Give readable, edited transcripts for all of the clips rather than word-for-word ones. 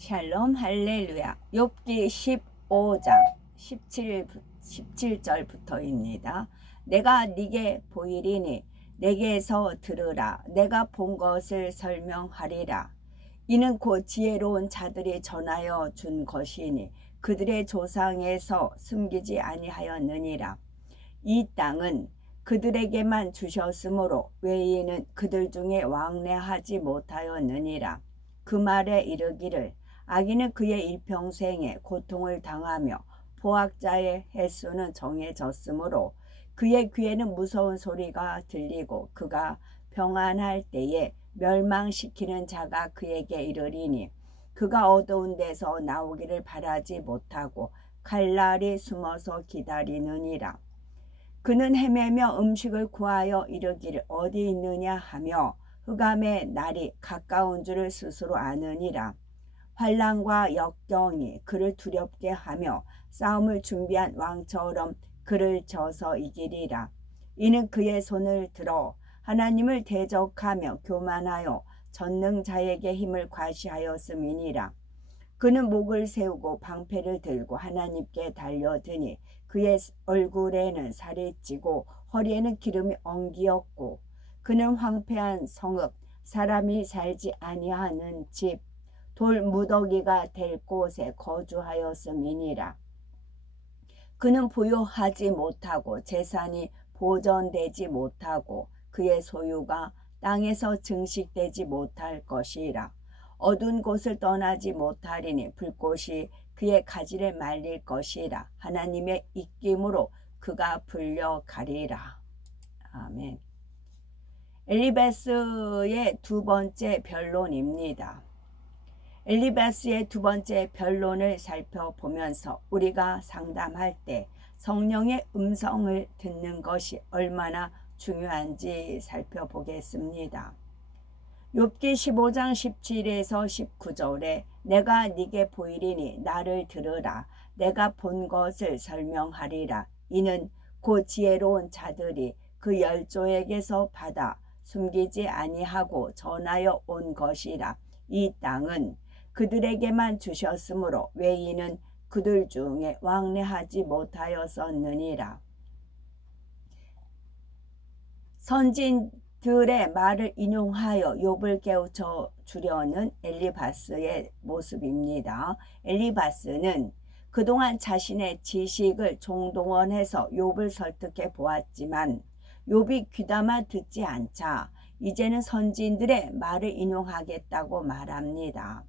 샬롬 할렐루야. 욥기 15장 17절부터입니다. 내가 네게 보이리니 내게서 들으라. 내가 본 것을 설명하리라. 이는 곧 지혜로운 자들이 전하여 준 것이니 그들의 조상에서 숨기지 아니하였느니라. 이 땅은 그들에게만 주셨으므로 외인은 그들 중에 왕래하지 못하였느니라. 그 말에 이르기를 악인은 그의 일평생에 고통을 당하며 포악자의 횟수는 정해졌으므로 그의 귀에는 무서운 소리가 들리고 그가 평안할 때에 멸망시키는 자가 그에게 이르리니 그가 어두운 데서 나오기를 바라지 못하고 칼날이 숨어서 기다리느니라. 그는 헤매며 음식을 구하여 이르기를 어디 있느냐 하며 흑암의 날이 가까운 줄을 스스로 아느니라. 환난과 역경이 그를 두렵게 하며 싸움을 준비한 왕처럼 그를 져서 이기리라. 이는 그의 손을 들어 하나님을 대적하며 교만하여 전능자에게 힘을 과시하였음이니라. 그는 목을 세우고 방패를 들고 하나님께 달려드니 그의 얼굴에는 살이 찌고 허리에는 기름이 엉기었고 그는 황폐한 성읍, 사람이 살지 아니하는 집, 돌 무더기가 될 곳에 거주하였음이니라. 그는 부유하지 못하고 재산이 보존되지 못하고 그의 소유가 땅에서 증식되지 못할 것이라. 어두운 곳을 떠나지 못하리니 불꽃이 그의 가지를 말릴 것이라. 하나님의 입김으로 그가 불려가리라. 아멘. 엘리바스의 두 번째 변론입니다. 엘리바스의 두 번째 변론을 살펴보면서 우리가 상담할 때 성령의 음성을 듣는 것이 얼마나 중요한지 살펴보겠습니다. 욥기 15장 17에서 19절에 내가 네게 보이리니 나를 들으라. 내가 본 것을 설명하리라. 이는 곧 지혜로운 자들이 그 열조에게서 받아 숨기지 아니하고 전하여 온 것이라. 이 땅은 그들에게만 주셨으므로 외인은 그들 중에 왕래하지 못하였었느니라. 선진들의 말을 인용하여 욥을 깨우쳐 주려는 엘리바스의 모습입니다. 엘리바스는 그동안 자신의 지식을 총동원해서 욥을 설득해 보았지만 욥이 귀담아 듣지 않자 이제는 선지인들의 말을 인용하겠다고 말합니다.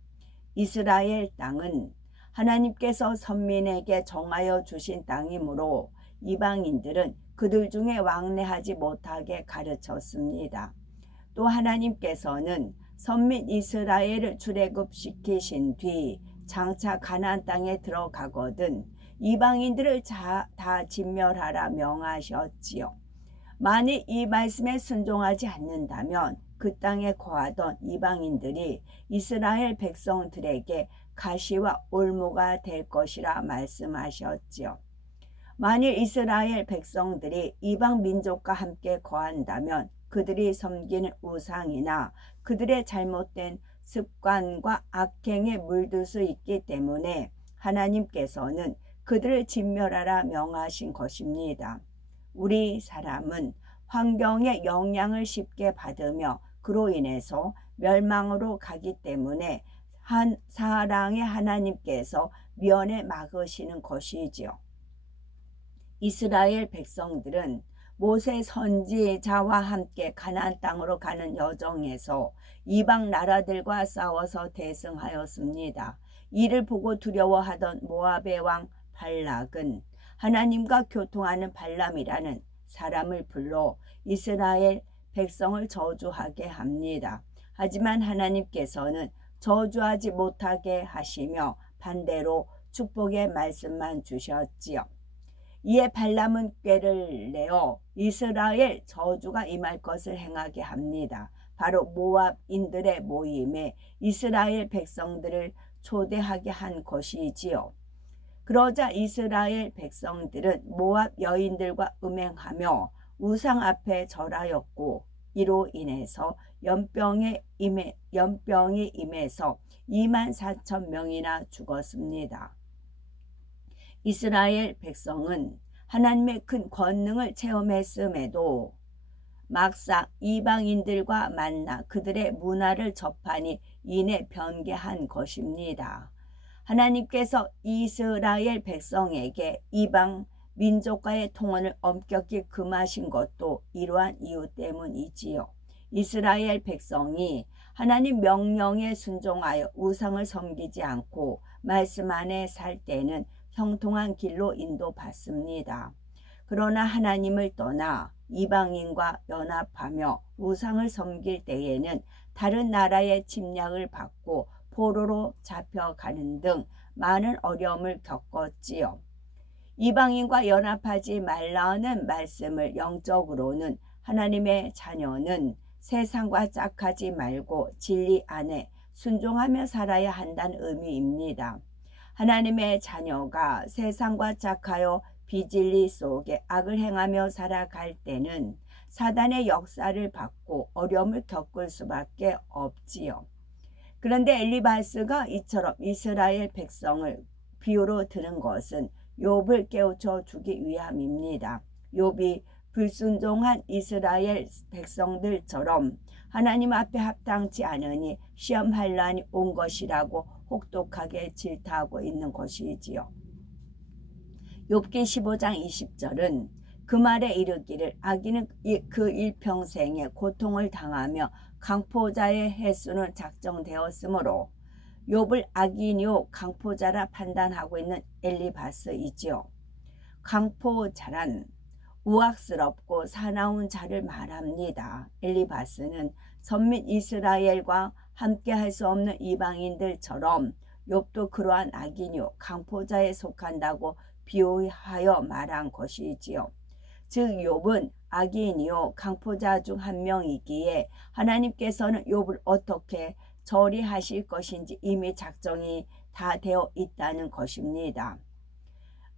이스라엘 땅은 하나님께서 선민에게 정하여 주신 땅이므로 이방인들은 그들 중에 왕래하지 못하게 가르쳤습니다. 또 하나님께서는 선민 이스라엘을 출애굽시키신 뒤 장차 가나안 땅에 들어가거든 이방인들을 다 진멸하라 명하셨지요. 만일 이 말씀에 순종하지 않는다면 그 땅에 거하던 이방인들이 이스라엘 백성들에게 가시와 올무가 될 것이라 말씀하셨지요. 만일 이스라엘 백성들이 이방 민족과 함께 거한다면 그들이 섬기는 우상이나 그들의 잘못된 습관과 악행에 물들 수 있기 때문에 하나님께서는 그들을 진멸하라 명하신 것입니다. 우리 사람은 환경의 영향을 쉽게 받으며 그로 인해서 멸망으로 가기 때문에 사랑의 하나님께서 미연에 막으시는 것이지요. 이스라엘 백성들은 모세 선지자와 함께 가나안 땅으로 가는 여정에서 이방 나라들과 싸워서 대승하였습니다. 이를 보고 두려워하던 모압의 왕 발락은 하나님과 교통하는 발람이라는 사람을 불러 이스라엘 백성을 저주하게 합니다. 하지만 하나님께서는 저주하지 못하게 하시며 반대로 축복의 말씀만 주셨지요. 이에 발람은 꾀를 내어 이스라엘 저주가 임할 것을 행하게 합니다. 바로 모압인들의 모임에 이스라엘 백성들을 초대하게 한 것이지요. 그러자 이스라엘 백성들은 모압 여인들과 음행하며 우상 앞에 절하였고 이로 인해서 연병이 임해서 24,000명이나 죽었습니다. 이스라엘 백성은 하나님의 큰 권능을 체험했음에도 막상 이방인들과 만나 그들의 문화를 접하니 이내 변개한 것입니다. 하나님께서 이스라엘 백성에게 이방 민족과의 통혼을 엄격히 금하신 것도 이러한 이유 때문이지요. 이스라엘 백성이 하나님 명령에 순종하여 우상을 섬기지 않고 말씀 안에 살 때는 형통한 길로 인도받습니다. 그러나 하나님을 떠나 이방인과 연합하며 우상을 섬길 때에는 다른 나라의 침략을 받고 포로로 잡혀가는 등 많은 어려움을 겪었지요. 이방인과 연합하지 말라는 말씀을 영적으로는 하나님의 자녀는 세상과 짝하지 말고 진리 안에 순종하며 살아야 한다는 의미입니다. 하나님의 자녀가 세상과 짝하여 비진리 속에 악을 행하며 살아갈 때는 사단의 역사를 받고 어려움을 겪을 수밖에 없지요. 그런데 엘리바스가 이처럼 이스라엘 백성을 비유로 드는 것은 욥을 깨우쳐 주기 위함입니다. 욥이 불순종한 이스라엘 백성들처럼 하나님 앞에 합당치 않으니 시험 환난이 온 것이라고 혹독하게 질타하고 있는 것이지요. 욥기 15장 20절은 그 말에 이르기를 악인은 그 일평생에 고통을 당하며 강포자의 횟수는 작정되었으므로 욥을 악인이요 강포자라 판단하고 있는 엘리바스이지요. 강포자란 우악스럽고 사나운 자를 말합니다. 엘리바스는 선민 이스라엘과 함께 할 수 없는 이방인들처럼 욥도 그러한 악인이요 강포자에 속한다고 비유하여 말한 것이지요. 즉 욥은 악인이요 강포자 중 한 명이기에 하나님께서는 욥을 어떻게 처리하실 것인지 이미 작정이 다 되어 있다는 것입니다.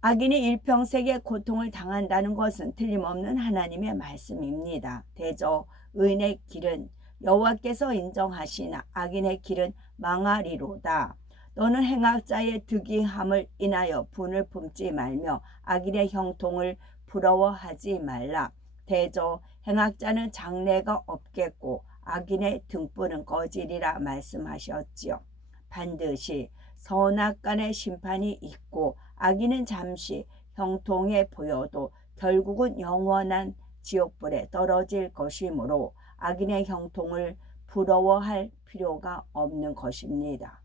악인이 일평생의 고통을 당한다는 것은 틀림없는 하나님의 말씀입니다. 대저 의인의 길은 여호와께서 인정하시나 악인의 길은 망하리로다. 너는 행악자의 득이함을 인하여 분을 품지 말며 악인의 형통을 부러워하지 말라. 대저 행악자는 장래가 없겠고 악인의 등불은 꺼지리라 말씀하셨지요. 반드시 선악간의 심판이 있고 악인은 잠시 형통해 보여도 결국은 영원한 지옥불에 떨어질 것이므로 악인의 형통을 부러워할 필요가 없는 것입니다.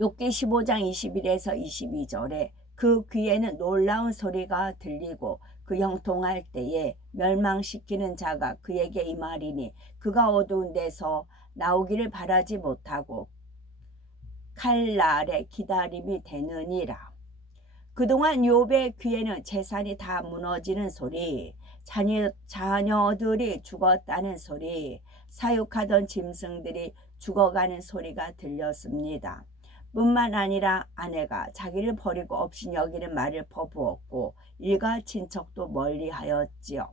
욥기 15장 21에서 22절에 그 귀에는 놀라운 소리가 들리고 그 형통할 때에 멸망시키는 자가 그에게 임하리니 그가 어두운 데서 나오기를 바라지 못하고 칼날의 기다림이 되느니라. 그동안 욥의 귀에는 재산이 다 무너지는 소리, 자녀들이 죽었다는 소리, 사육하던 짐승들이 죽어가는 소리가 들렸습니다. 뿐만 아니라 아내가 자기를 버리고 없인 여기는 말을 퍼부었고 일가 친척도 멀리하였지요.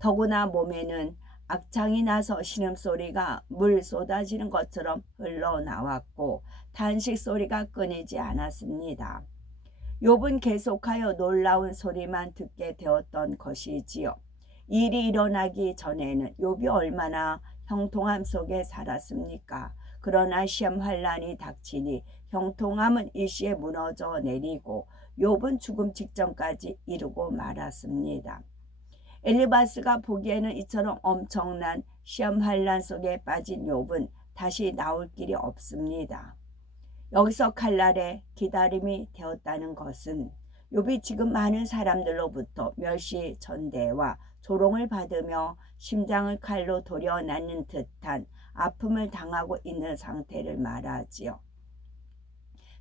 더구나 몸에는 악창이 나서 신음소리가 물 쏟아지는 것처럼 흘러나왔고 탄식소리가 끊이지 않았습니다. 욥은 계속하여 놀라운 소리만 듣게 되었던 것이지요. 일이 일어나기 전에는 욥이 얼마나 형통함 속에 살았습니까? 그러나 시험 환난이 닥치니 형통함은 일시에 무너져 내리고 욥은 죽음 직전까지 이르고 말았습니다. 엘리바스가 보기에는 이처럼 엄청난 시험 환난 속에 빠진 욥은 다시 나올 길이 없습니다. 여기서 칼날의 기다림이 되었다는 것은 욥이 지금 많은 사람들로부터 멸시 전대와 조롱을 받으며 심장을 칼로 도려내는 듯한 아픔을 당하고 있는 상태를 말하지요.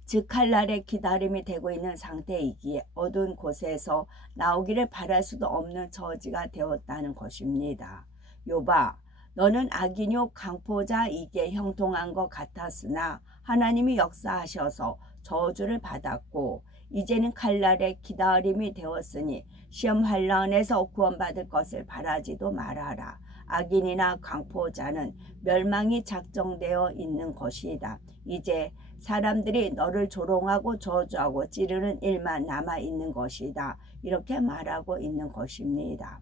즉 칼날의 기다림이 되고 있는 상태이기에 어두운 곳에서 나오기를 바랄 수도 없는 처지가 되었다는 것입니다. 욥아, 너는 악인요 강포자이게 형통한 것 같았으나 하나님이 역사하셔서 저주를 받았고 이제는 칼날의 기다림이 되었으니 시험 환난에서 구원받을 것을 바라지도 말아라. 악인이나 강포자는 멸망이 작정되어 있는 것이다. 이제 사람들이 너를 조롱하고 저주하고 찌르는 일만 남아 있는 것이다. 이렇게 말하고 있는 것입니다.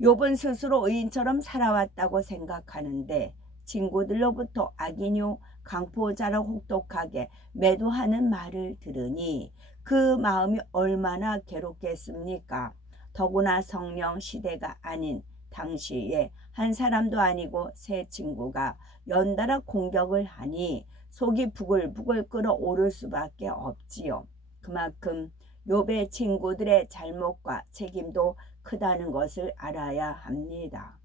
욥은 스스로 의인처럼 살아왔다고 생각하는데 친구들로부터 악인요 강포자라 혹독하게 매도하는 말을 들으니 그 마음이 얼마나 괴롭겠습니까? 더구나 성령 시대가 아닌 당시에 한 사람도 아니고 세 친구가 연달아 공격을 하니 속이 부글부글 끓어오를 수밖에 없지요. 그만큼 욥의 친구들의 잘못과 책임도 크다는 것을 알아야 합니다.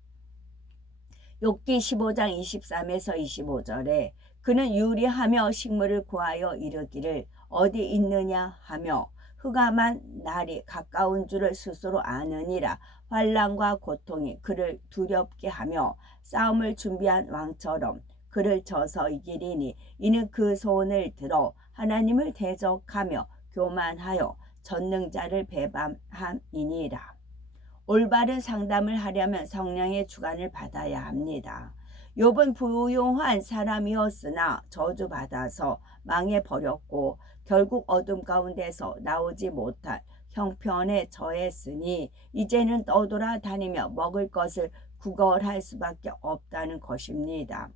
욥기 15장 23에서 25절에 그는 유리하며 식물을 구하여 이르기를 어디 있느냐 하며 흑암한 날이 가까운 줄을 스스로 아느니라. 환난과 고통이 그를 두렵게 하며 싸움을 준비한 왕처럼 그를 쳐서 이기리니 이는 그 소원을 들어 하나님을 대적하며 교만하여 전능자를 배반함이니라. 올바른 상담을 하려면 성령의 주관을 받아야 합니다. 욥은 부유한 사람이었으나 저주받아서 망해버렸고 결국 어둠 가운데서 나오지 못할 형편에 처했으니 이제는 떠돌아다니며 먹을 것을 구걸할 수밖에 없다는 것입니다.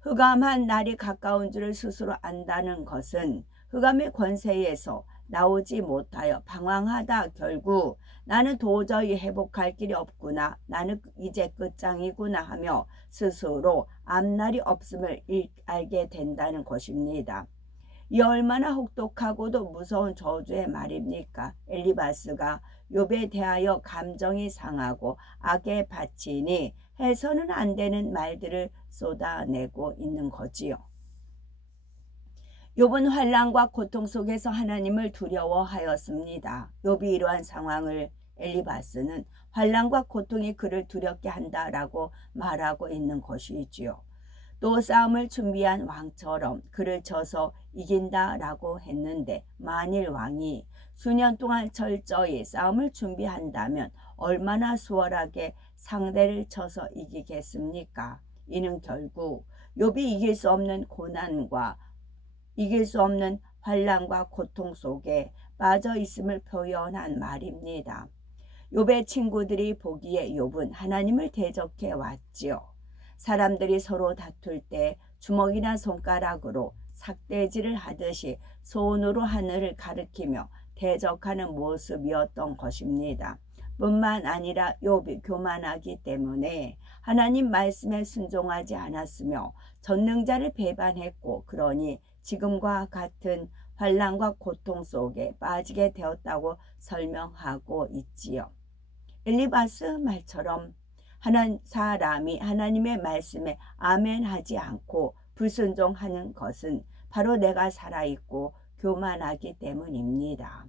흑암한 날이 가까운 줄을 스스로 안다는 것은 흑암의 권세에서 나오지 못하여 방황하다 결국 나는 도저히 회복할 길이 없구나, 나는 이제 끝장이구나 하며 스스로 앞날이 없음을 알게 된다는 것입니다. 이 얼마나 혹독하고도 무서운 저주의 말입니까? 엘리바스가 욥에 대하여 감정이 상하고 악에 바치니 해서는 안 되는 말들을 쏟아내고 있는 거지요. 욥은 환난과 고통 속에서 하나님을 두려워하였습니다. 욥이 이러한 상황을 엘리바스는 환난과 고통이 그를 두렵게 한다라고 말하고 있는 것이지요. 또 싸움을 준비한 왕처럼 그를 쳐서 이긴다라고 했는데 만일 왕이 수년 동안 철저히 싸움을 준비한다면 얼마나 수월하게 상대를 쳐서 이기겠습니까? 이는 결국 욥이 이길 수 없는 고난과 이길 수 없는 환난과 고통 속에 빠져 있음을 표현한 말입니다. 욥의 친구들이 보기에 욥은 하나님을 대적해 왔지요. 사람들이 서로 다툴 때 주먹이나 손가락으로 삭대질을 하듯이 손으로 하늘을 가리키며 대적하는 모습이었던 것입니다. 뿐만 아니라 욥이 교만하기 때문에 하나님 말씀에 순종하지 않았으며 전능자를 배반했고 그러니 지금과 같은 환난과 고통 속에 빠지게 되었다고 설명하고 있지요. 엘리바스 말처럼 사람이 하나님의 말씀에 아멘하지 않고 불순종하는 것은 바로 내가 살아있고 교만하기 때문입니다.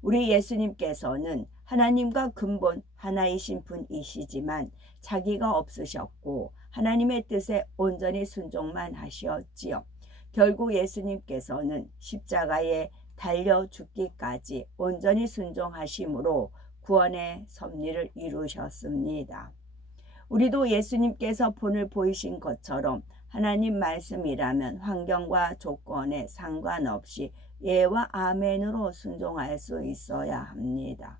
우리 예수님께서는 하나님과 근본 하나이신 분이시지만 자기가 없으셨고 하나님의 뜻에 온전히 순종만 하셨지요. 결국 예수님께서는 십자가에 달려 죽기까지 온전히 순종하심으로 구원의 섭리를 이루셨습니다. 우리도 예수님께서 본을 보이신 것처럼 하나님 말씀이라면 환경과 조건에 상관없이 예와 아멘으로 순종할 수 있어야 합니다.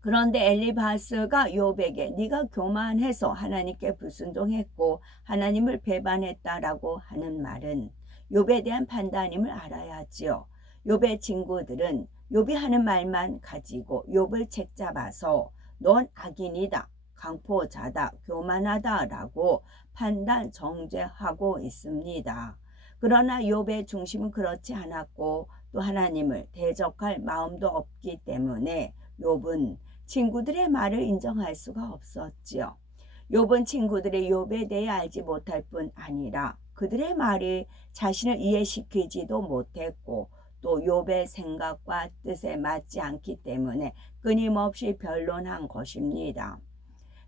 그런데 엘리바스가 욥에게 네가 교만해서 하나님께 불순종했고 하나님을 배반했다라고 하는 말은 욥에 대한 판단임을 알아야 하지요. 욥의 친구들은 욥이 하는 말만 가지고 욥을 책잡아서 넌 악인이다, 강포자다, 교만하다라고 판단 정죄하고 있습니다. 그러나 욥의 중심은 그렇지 않았고 또 하나님을 대적할 마음도 없기 때문에 욥은 친구들의 말을 인정할 수가 없었지요. 욥은 친구들의 욥에 대해 알지 못할 뿐 아니라 그들의 말이 자신을 이해시키지도 못했고 또 욥의 생각과 뜻에 맞지 않기 때문에 끊임없이 변론한 것입니다.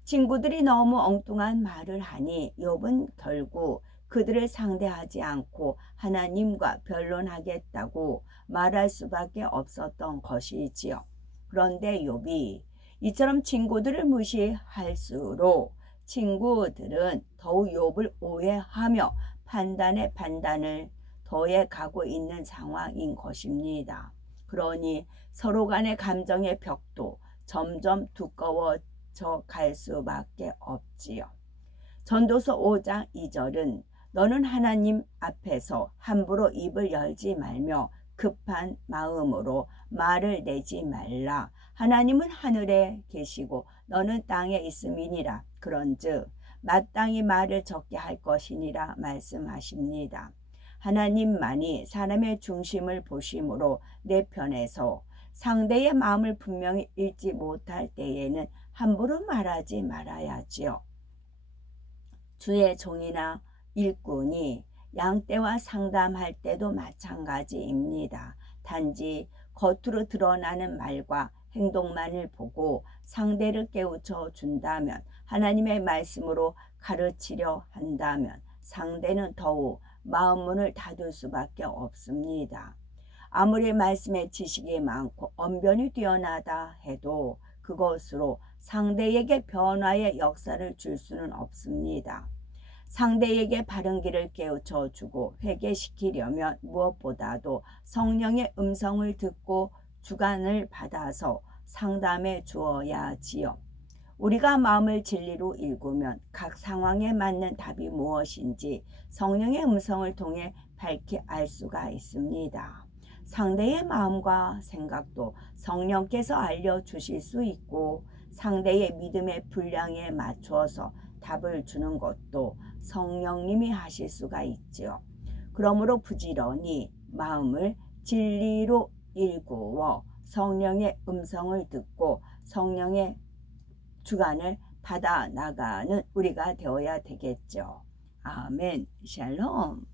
친구들이 너무 엉뚱한 말을 하니 욥은 결국 그들을 상대하지 않고 하나님과 변론하겠다고 말할 수밖에 없었던 것이지요. 그런데 욥이 이처럼 친구들을 무시할수록 친구들은 더욱 욥을 오해하며 판단에 판단을 더해 가고 있는 상황인 것입니다. 그러니 서로 간의 감정의 벽도 점점 두꺼워져 갈 수밖에 없지요. 전도서 5장 2절은 너는 하나님 앞에서 함부로 입을 열지 말며 급한 마음으로 말을 내지 말라. 하나님은 하늘에 계시고 너는 땅에 있음이니라. 그런즉 마땅히 말을 적게 할 것이니라 말씀하십니다. 하나님만이 사람의 중심을 보심으로 내 편에서 상대의 마음을 분명히 읽지 못할 때에는 함부로 말하지 말아야지요. 주의 종이나 일꾼이 양떼와 상담할 때도 마찬가지입니다. 단지 겉으로 드러나는 말과 행동만을 보고 상대를 깨우쳐 준다면, 하나님의 말씀으로 가르치려 한다면 상대는 더욱 마음문을 닫을 수밖에 없습니다. 아무리 말씀의 지식이 많고 언변이 뛰어나다 해도 그것으로 상대에게 변화의 역사를 줄 수는 없습니다. 상대에게 바른 길을 깨우쳐 주고 회개시키려면 무엇보다도 성령의 음성을 듣고 주관을 받아서 상담해 주어야지요. 우리가 마음을 진리로 읽으면 각 상황에 맞는 답이 무엇인지 성령의 음성을 통해 밝히 알 수가 있습니다. 상대의 마음과 생각도 성령께서 알려주실 수 있고 상대의 믿음의 분량에 맞추어서 답을 주는 것도 성령님이 하실 수가 있죠. 그러므로 부지런히 마음을 진리로 일구어 성령의 음성을 듣고 성령의 주관을 받아 나가는 우리가 되어야 되겠죠. 아멘. 샬롬.